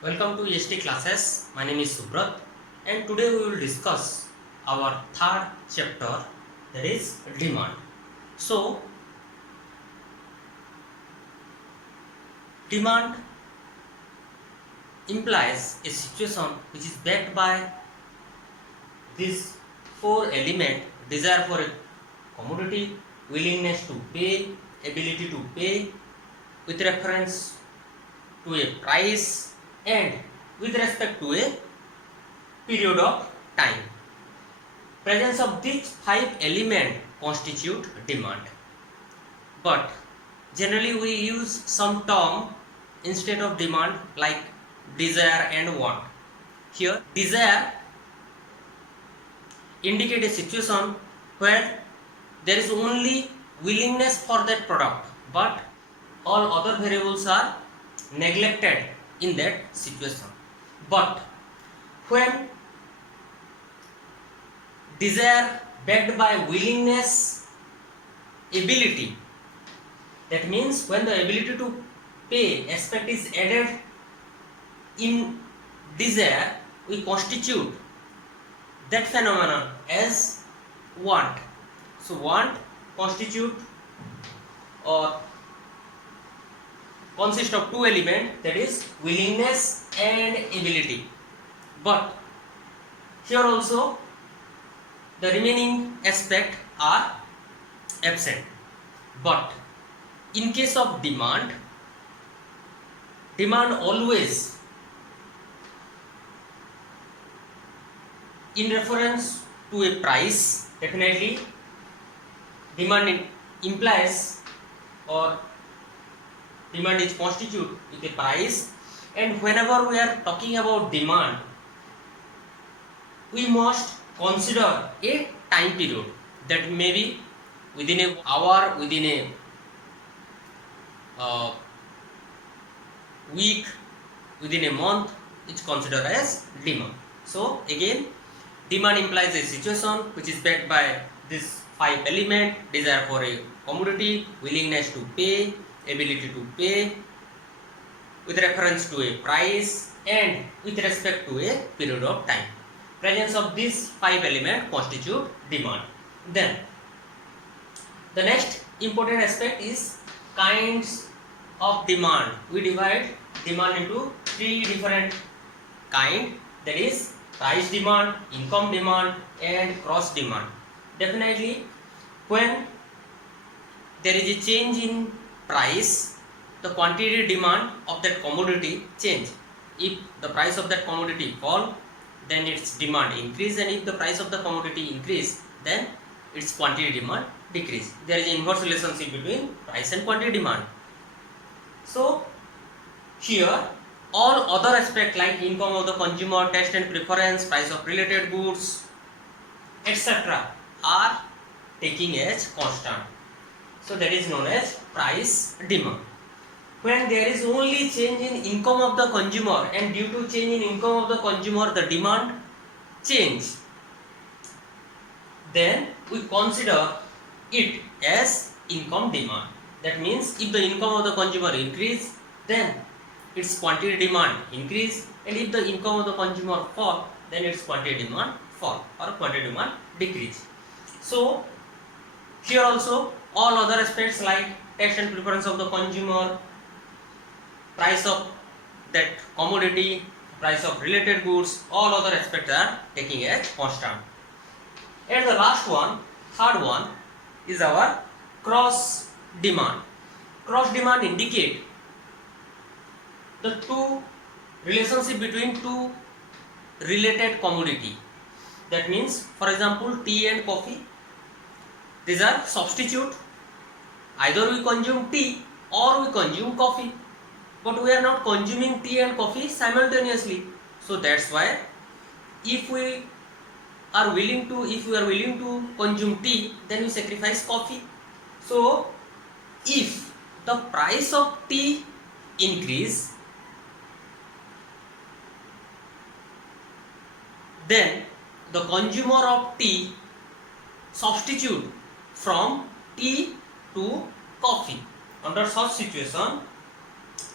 Welcome to EST classes. My name is Subrat and today we will discuss our third chapter, that is demand. So demand implies a situation which is backed by these four elements: desire for a commodity, willingness to pay, ability to pay with reference to a price, and with respect to a period of time. Presence of these five elements constitute demand. But generally we use some term instead of demand like desire and want. Here desire indicate a situation where there is only willingness for that product, but all other variables are neglected in that situation. But when desire backed by willingness, ability, that means when the ability to pay aspect is added in desire, we constitute that phenomenon as want. So want constitute or consist of two elements, that is willingness and ability. But here also the remaining aspect are absent. But in case of demand always in reference to a price. Definitely demand implies or demand is constituted with a price, and whenever we are talking about demand we must consider a time period, that may be within an hour, within a week, within a month. It's considered as demand. So again, demand implies a situation which is backed by this five element: desire for a commodity, willingness to pay, ability to pay with reference to a price, and with respect to a period of time. Presence of these five elements constitute demand. Then the next important aspect is kinds of demand. We divide demand into three different kinds, that is price demand, income demand, and cross demand. Definitely when there is a change in price, the quantity demand of that commodity change. If the price of that commodity fall, then its demand increase, and if the price of the commodity increase, then its quantity demand decrease. There is an inverse relationship between price and quantity demand. So here all other aspects like income of the consumer, taste and preference, price of related goods, etc. are taking as constant. So that is known as price demand. When there is only change in income of the consumer, and due to change in income of the consumer the demand change, then we consider it as income demand. That means if the income of the consumer increase, then its quantity demand increase, and if the income of the consumer fall, then its quantity demand fall or quantity demand decrease. So here also all other aspects like taste and preference of the consumer, price of that commodity, price of related goods, all other aspects are taking as constant. And the last one, third one, is our cross demand. Cross demand indicate the two relationship between two related commodity. That means, for example, tea and coffee, these are substitute. Either we consume tea or we consume coffee, but we are not consuming tea and coffee simultaneously. So that's why if we are willing to consume tea, then we sacrifice coffee. So if the price of tea increase, then the consumer of tea substitute from tea to coffee. Under such situation,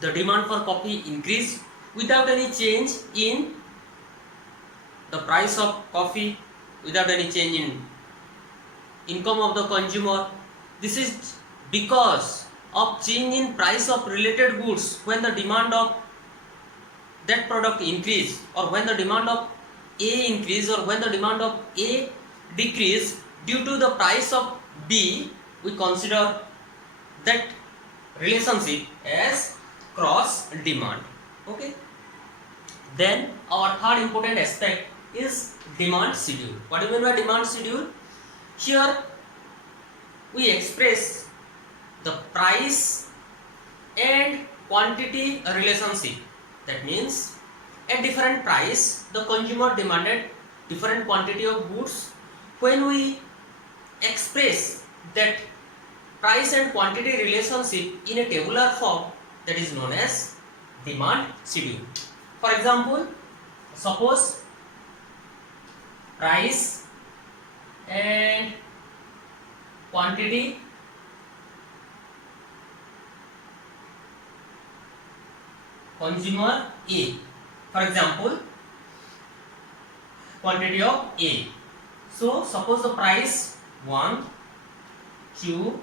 the demand for coffee increase without any change in the price of coffee, without any change in income of the consumer. This is because of change in price of related goods. When the demand of that product increase, or when the demand of A increase, or when the demand of A decrease due to the price of B, we consider that relationship as cross demand. Okay. Then our third important aspect is demand schedule. What do you mean by demand schedule? Here we express the price and quantity relationship. That means at different price the consumer demanded different quantity of goods. When we express that price and quantity relationship in a tabular form, that is known as demand schedule. For example, suppose price and quantity consumer A. For example, quantity of A. So suppose the price 1, 2,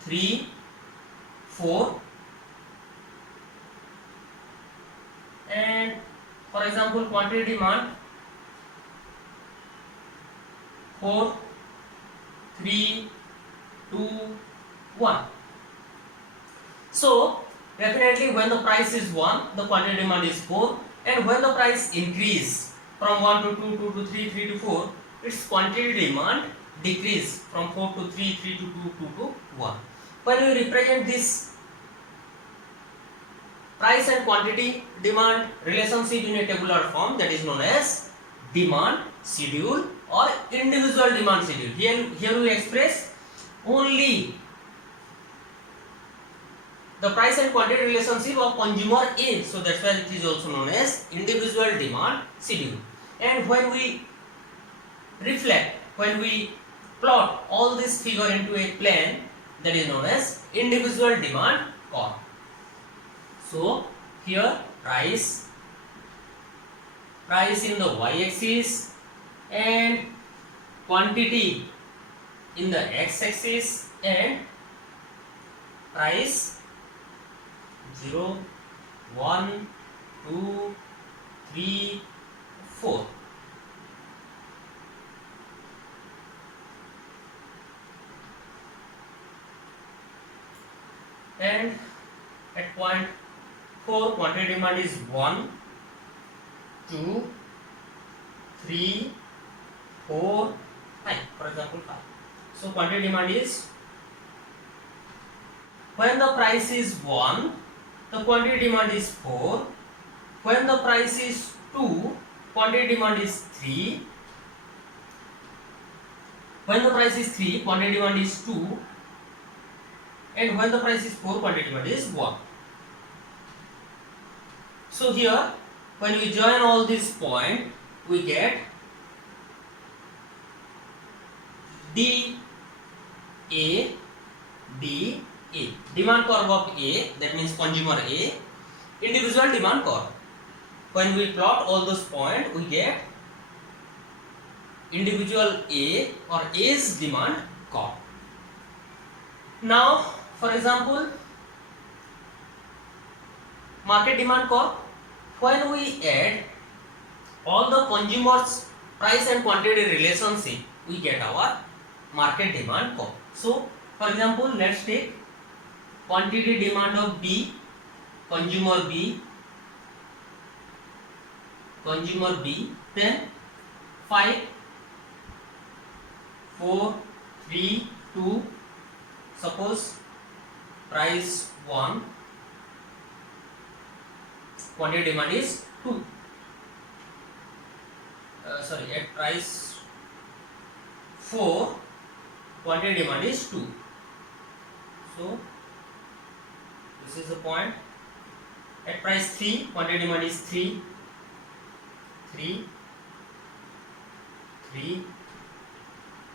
3, 4, and for example quantity demand 4, 3, 2, 1. So definitely when the price is 1, the quantity demand is 4, and when the price increase from 1 to 2, 2 to 3, 3 to 4, its quantity demand decrease from 4 to 3, 3 to 2, 2 to 1. When we represent this price and quantity demand relationship in a tabular form, that is known as demand schedule or individual demand schedule. Here we express only the price and quantity relationship of consumer A, so that's why it is also known as individual demand schedule. And when we reflect, when we plot all this figure into a plane, that is known as individual demand curve. So here price in the y-axis and quantity in the x-axis, and price 0, 1, 2, 3, 4. And at point 4, quantity demand is 1, 2, 3, 4, 5. For example, 5. So quantity demand is, when the price is 1, the quantity demand is 4. When the price is 2, quantity demand is 3. When the price is 3, quantity demand is 2. And when the price is 4, quantity demand is 1. So here, when we join all these points, we get D A, demand curve of A, that means consumer A, individual demand curve. When we plot all those points, we get individual A or A's demand curve. Now, for example, market demand curve. When we add all the consumers' price and quantity relationship, we get our market demand curve. So, for example, let's take quantity demand of B, consumer B, then 5, 4, 3, 2, suppose price 1, quantity demand is 2. At price 4, quantity demand is 2. So this is the point. At price 3, quantity demand is 3,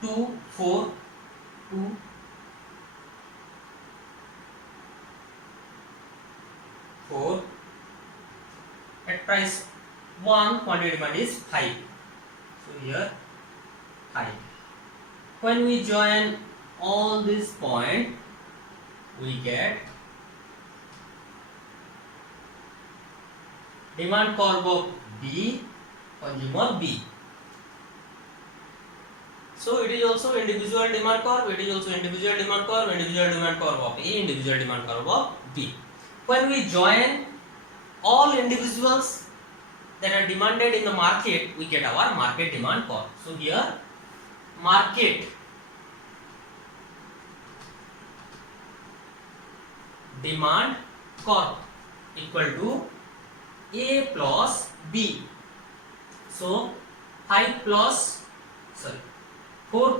2, 4, 2, 4, At price 1, quantity demand is 5. So here 5. When we join all these points, we get demand curve of B, consumer B. So it is also individual demand curve, it is also individual demand curve, individual demand curve of A, individual demand curve of B. When we join all individuals that are demanded in the market, we get our market demand curve. So here market demand curve equal to A plus B. So 4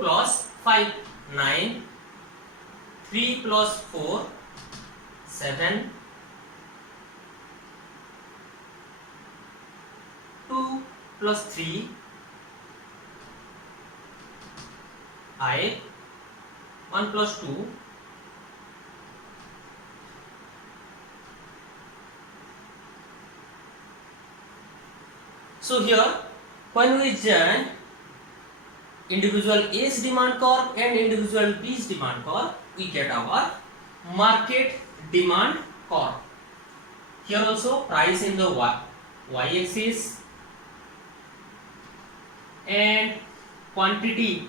plus 5, 9, 3 plus 4, 7, 2 plus 3, 5, 1 plus 2, so here when we join individual A's demand curve and individual B's demand curve, we get our market demand curve. Here also price in the y-axis and quantity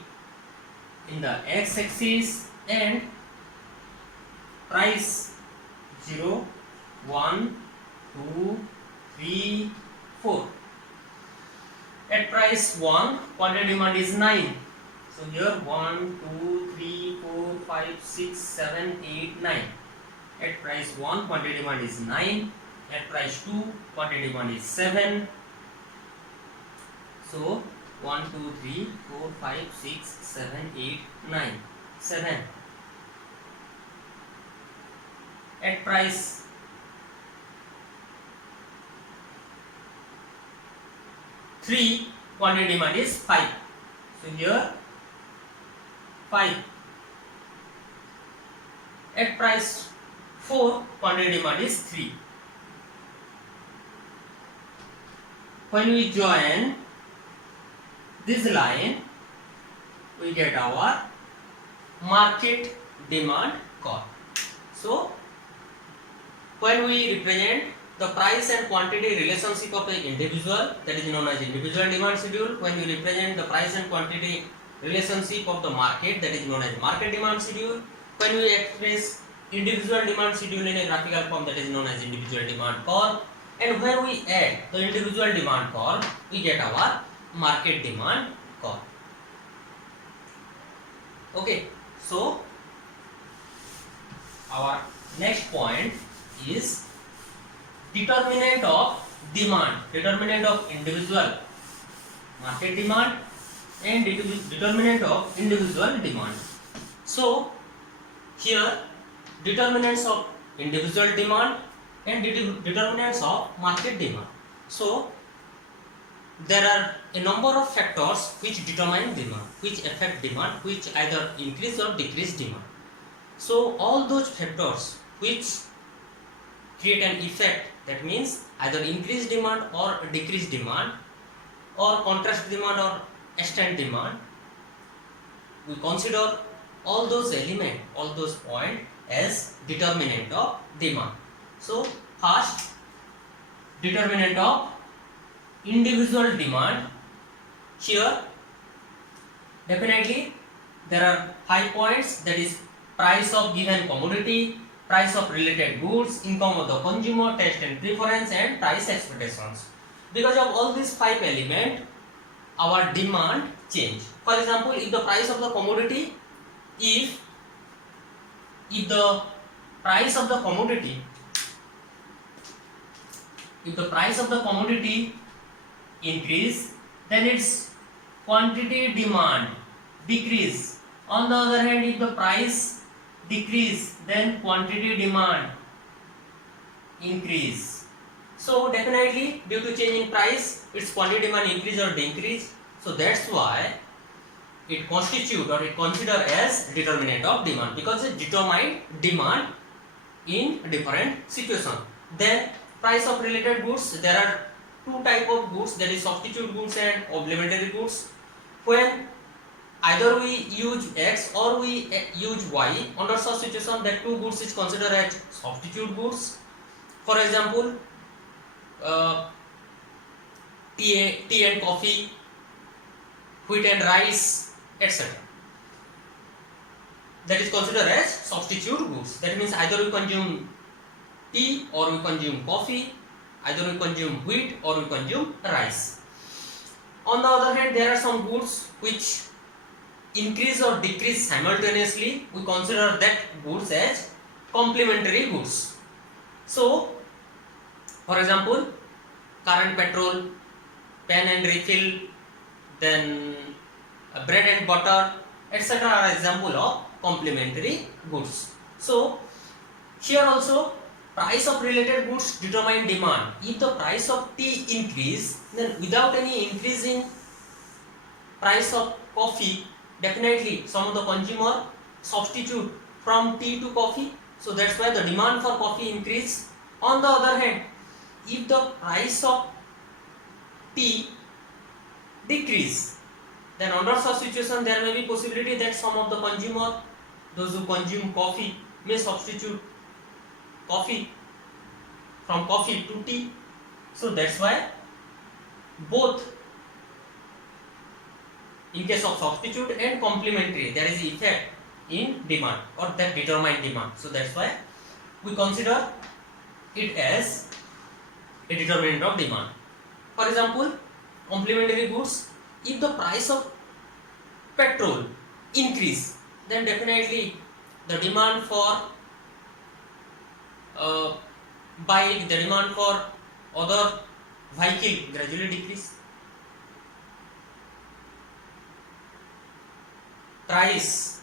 in the x-axis and price 0, 1, 2, 3, 4. At price 1, quantity demand is 9. So here 1, 2, 3, 4, 5, 6, 7, 8, 9. At price 1, quantity demand is 9. At price 2, quantity demand is 7. So 1, 2, 3, 4, 5, 6, 7, 8, 9. 7. At price 3, quantity demand is 5. So here 5. At price 4, quantity demand is 3. When we join this line, we get our market demand curve. So when we represent the price and quantity relationship of an individual, that is known as individual demand schedule. When we represent the price and quantity relationship of the market, that is known as market demand schedule. When we express individual demand schedule in a graphical form, that is known as individual demand curve. And when we add the individual demand curve, we get our market demand curve. Okay, so our next point is determinant of demand, determinant of individual market demand and determinant of individual demand. So here determinants of individual demand and determinants of market demand. So there are a number of factors which determine demand, which affect demand, which either increase or decrease demand. So all those factors which create an effect, that means either increase demand or decrease demand or contrast demand or extend demand, we consider all those elements, all those points as determinant of demand. So first, determinant of individual demand. Here definitely there are 5 points, that is price of given commodity, price of related goods, income of the consumer, taste and preference, and price expectations. Because of all these 5 elements, our demand change. For example, if the price of the commodity, if the price of the commodity increase, then its quantity demand decrease. On the other hand, if the price decrease, then quantity demand increase. So definitely due to change in price, its quantity demand increase or decrease. So that's why it constitute or it consider as determinant of demand, because it determine demand in different situation. Then price of related goods, there are two type of goods, that is substitute goods and complementary goods. When either we use X or we use Y, under such situation that two goods is considered as substitute goods. For example, tea and coffee, wheat and rice, etc. That is considered as substitute goods. That means either we consume tea or we consume coffee, either we consume wheat or we consume rice. On the other hand, there are some goods which increase or decrease simultaneously. We consider that goods as complementary goods. So, for example, car and petrol, pen and refill, then bread and butter, etc. are example of complementary goods. So, here also price of related goods determine demand. If the price of tea increase, then without any increase in price of coffee, definitely some of the consumer substitute from tea to coffee. So that's why the demand for coffee increase. On the other hand, if the price of tea decrease, then under such situation there may be possibility that some of the consumer, those who consume coffee, may substitute coffee from coffee to tea. So that's why both in case of substitute and complementary there is effect in demand or that determine demand. So that's why we consider it as a determinant of demand. For example, complementary goods, if the price of petrol increase, then definitely the demand for bike, the demand for other vehicle gradually decrease. Price,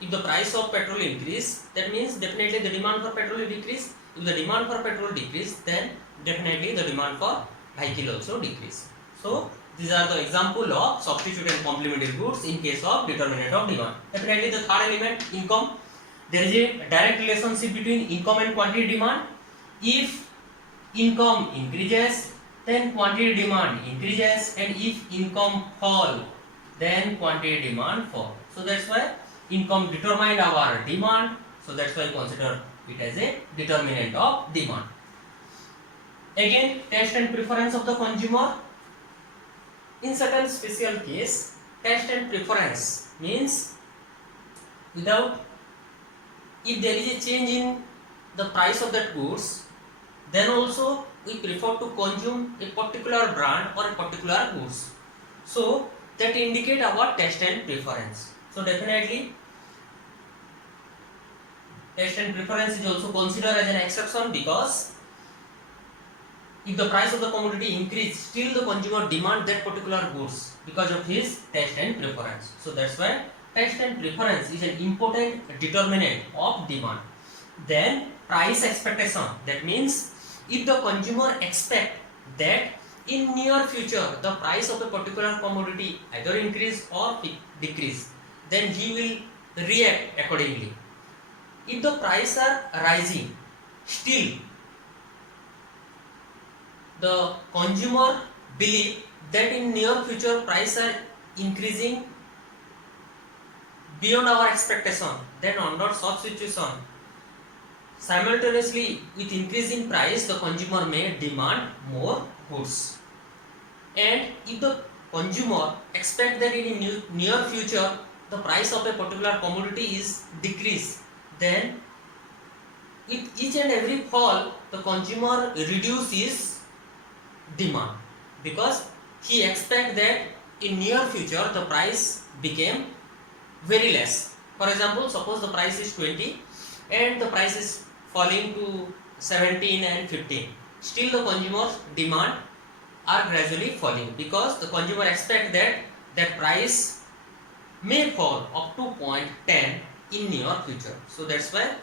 if the price of petrol increase, that means definitely the demand for petrol will decrease. If the demand for petrol decrease, then definitely the demand for vehicle also decrease. So these are the example of substitute and complementary goods in case of determinant of demand. Definitely the third element, income. There is a direct relationship between income and quantity demand. If income increases, then quantity demand increases, and if income fall, then quantity demand fall. So that's why income determined our demand. So that's why we consider it as a determinant of demand. Again, taste and preference of the consumer. In certain special case, taste and preference means without, if there is a change in the price of that goods, then also we prefer to consume a particular brand or a particular goods. So that indicate our taste and preference. So definitely taste and preference is also considered as an exception, because if the price of the commodity increase, still the consumer demand that particular goods because of his taste and preference. So that's why taste and preference is an important determinant of demand. Then price expectation, that means if the consumer expect that in near future the price of a particular commodity either increase or decrease, then he will react accordingly. If the price are rising, still the consumer believe that in near future price are increasing beyond our expectation, then under such situation, simultaneously with increasing price, the consumer may demand more goods. And if the consumer expect that in near future the price of a particular commodity is decrease, then with each and every fall the consumer reduce his demand, because he expect that in near future the price became very less. For example, suppose the price is 20 and the price is falling to 17 and 15, still the consumer's demand are gradually falling, because the consumer expect that that price may fall up to 0.10 in near future. So that's why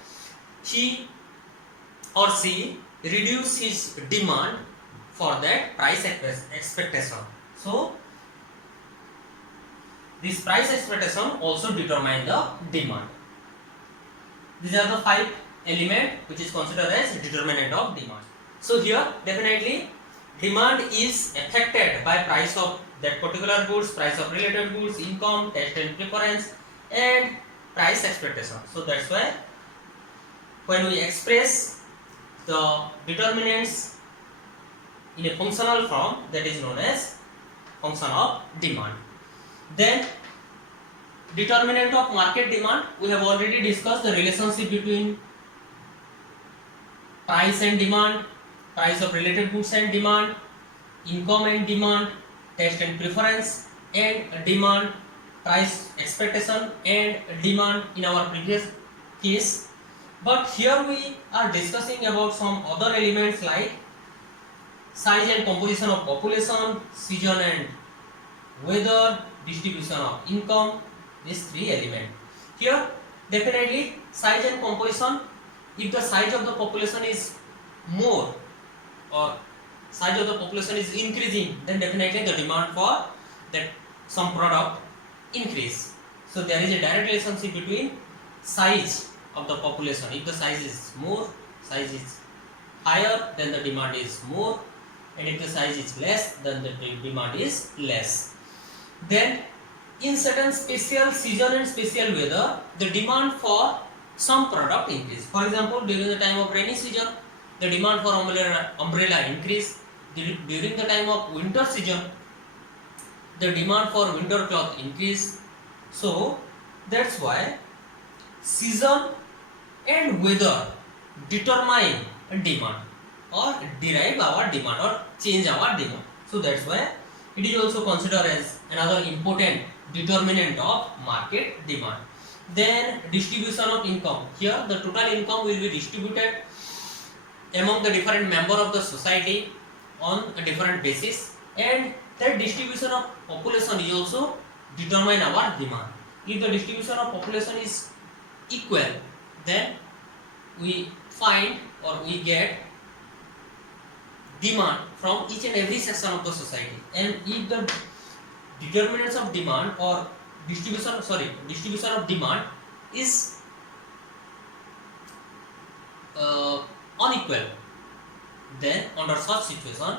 he or she reduce his demand for that price expectation. So this price expectation also determine the demand. These are the 5 elements which is considered as determinant of demand. So here definitely demand is affected by price of that particular goods, price of related goods, income, taste and preference, and price expectation. So that's why when we express the determinants in a functional form, that is known as function of demand. Then determinant of market demand, we have already discussed the relationship between price and demand, price of related goods and demand, income and demand, taste and preference, and demand, price expectation and demand in our previous case. But here we are discussing about some other elements like size and composition of population, season and weather, distribution of income, these three elements. Here definitely size and composition, if the size of the population is more or size of the population is increasing, then definitely the demand for that some product increase. So there is a direct relationship between size of the population. If the size is more, size is higher, then the demand is more, and if the size is less, then the demand is less. Then in certain special season and special weather, the demand for some product increase. For example, during the time of rainy season, the demand for umbrella increase. During the time of winter season, the demand for winter cloth increase. So that's why season and weather determine demand or derive our demand or change our demand. So that's why it is also considered as another important determinant of market demand. Then distribution of income. Here the total income will be distributed among the different member of the society on a different basis, and that distribution of population is also determine our demand. If the distribution of population is equal, then we find or we get demand from each and every section of the society. And if the determinants of demand or distribution of demand is unequal, then under such situation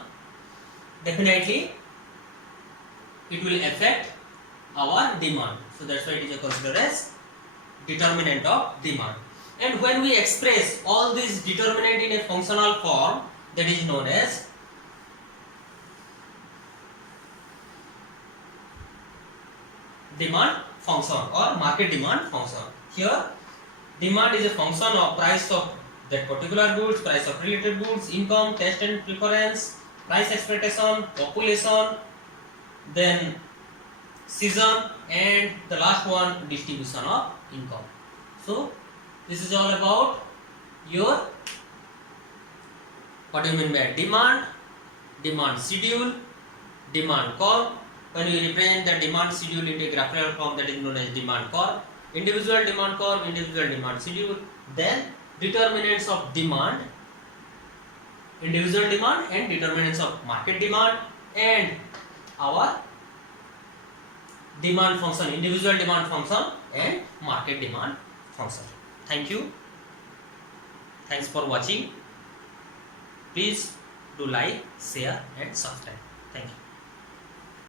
definitely it will affect our demand. So that's why it is considered as determinant of demand. And when we express all these determinant in a functional form, that is known as demand function or market demand function. Here demand is a function of price of that particular goods, price of related goods, income, taste and preference, price expectation, population, then season, and the last one distribution of income. So this is all about your what do you mean by demand, demand schedule, demand curve. When you represent the demand schedule in a graphical form, that is known as demand curve, individual demand curve, individual demand schedule, then determinants of demand, individual demand and determinants of market demand, and our demand function, individual demand function and market demand function. Thank you. Thanks for watching. Please do like, share and subscribe. Thank you.